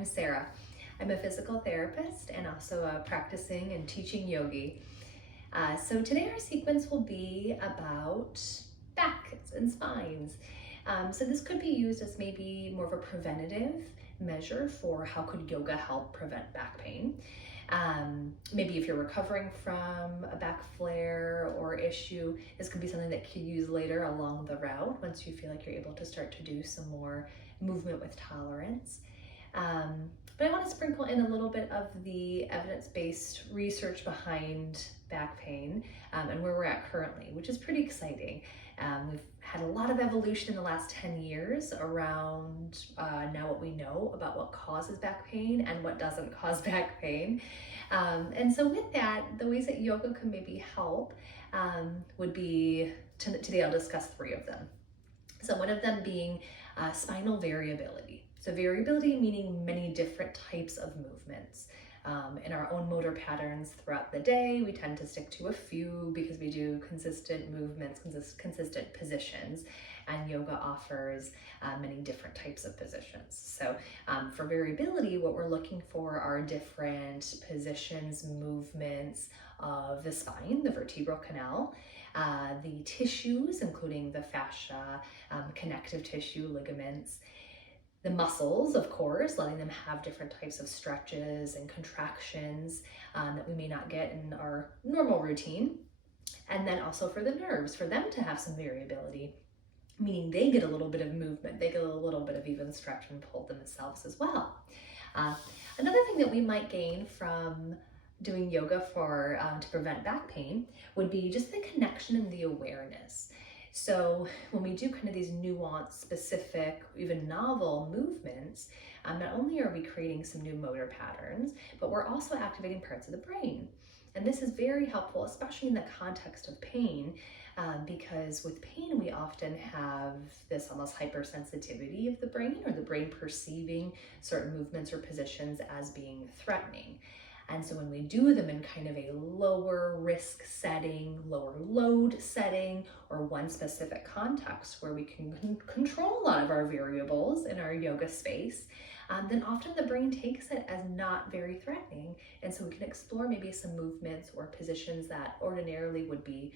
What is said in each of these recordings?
I'm Sarah. I'm a physical therapist and also a practicing and teaching yogi. So today our sequence will be about backs and spines. So this could be used as maybe more of a preventative measure for how could yoga help prevent back pain. Maybe if you're recovering from a back flare or issue, this could be something that you use later along the route once you feel like you're able to start to do some more movement with tolerance. But I want to sprinkle in a little bit of the evidence-based research behind back pain and where we're at currently, which is pretty exciting. We've had a lot of evolution in the last 10 years around now what we know about what causes back pain and what doesn't cause back pain. And so with that, the ways that yoga can maybe help would be, today I'll discuss 3 of them. So one of them being spinal variability. So variability meaning many different types of movements. In our own motor patterns throughout the day, we tend to stick to a few because we do consistent movements, consistent positions, and yoga offers many different types of positions. So for variability, what we're looking for are different positions, movements of the spine, the vertebral canal, the tissues, including the fascia, connective tissue, ligaments, the muscles, of course, letting them have different types of stretches and contractions that we may not get in our normal routine. And then also for the nerves, for them to have some variability, meaning they get a little bit of movement, they get a little bit of even stretch and pull themselves as well. Another thing that we might gain from doing yoga to prevent back pain would be just the connection and the awareness. So when we do kind of these nuanced, specific, even novel movements, not only are we creating some new motor patterns, but we're also activating parts of the brain. And this is very helpful, especially in the context of pain, because with pain, we often have this almost hypersensitivity of the brain, or the brain perceiving certain movements or positions as being threatening. And so when we do them in kind of a lower risk setting, lower load setting, or one specific context where we can control a lot of our variables in our yoga space, then often the brain takes it as not very threatening. And so we can explore maybe some movements or positions that ordinarily would be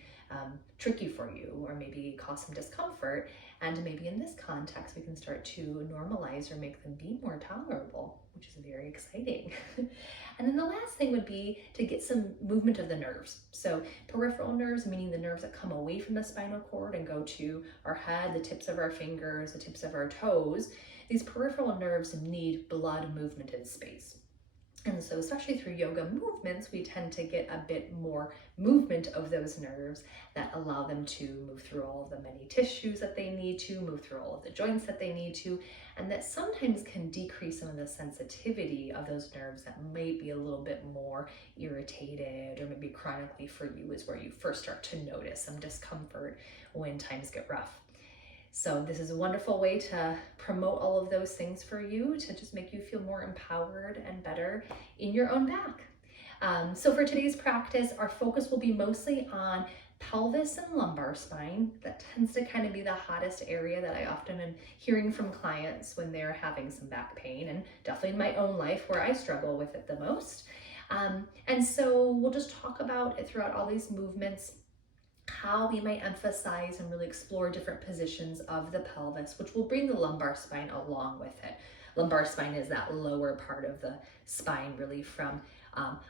tricky for you or maybe cause some discomfort. And maybe in this context, we can start to normalize or make them be more tolerable, which is very exciting. And then the last thing would be to get some movement of the nerves. So peripheral nerves, meaning the nerves that come away from the spinal cord and go to our head, the tips of our fingers, the tips of our toes. These peripheral nerves need blood movement in space. And so especially through yoga movements, we tend to get a bit more movement of those nerves that allow them to move through all of the many tissues that they need to, move through all of the joints that they need to, and that sometimes can decrease some of the sensitivity of those nerves that might be a little bit more irritated, or maybe chronically for you is where you first start to notice some discomfort when times get rough. So this is a wonderful way to promote all of those things for you, to just make you feel more empowered and better in your own back. So for today's practice, our focus will be mostly on pelvis and lumbar spine. That tends to kind of be the hottest area that I often am hearing from clients when they're having some back pain, and definitely in my own life where I struggle with it the most. And so we'll just talk about it throughout all these movements, how we might emphasize and really explore different positions of the pelvis, which will bring the lumbar spine along with it. Lumbar spine is that lower part of the spine, really from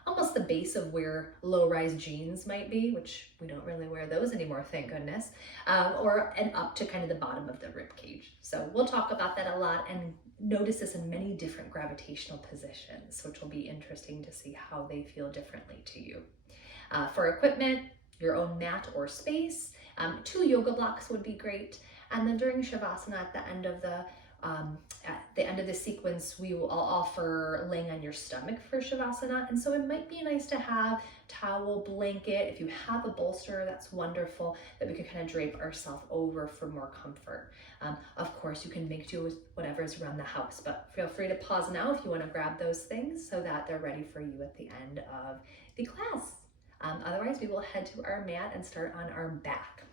almost the base of where low-rise jeans might be, which we don't really wear those anymore, thank goodness, and up to kind of the bottom of the rib cage. So we'll talk about that a lot and notice this in many different gravitational positions, which will be interesting to see how they feel differently to you. For equipment, your own mat or space, 2 yoga blocks would be great. And then during Shavasana at the end of the sequence, I'll offer laying on your stomach for Shavasana. And so it might be nice to have towel, blanket. If you have a bolster, that's wonderful, that we could kind of drape ourselves over for more comfort. Of course, you can make do with whatever is around the house, but feel free to pause now if you want to grab those things so that they're ready for you at the end of the class. Otherwise, we will head to our mat and start on our back.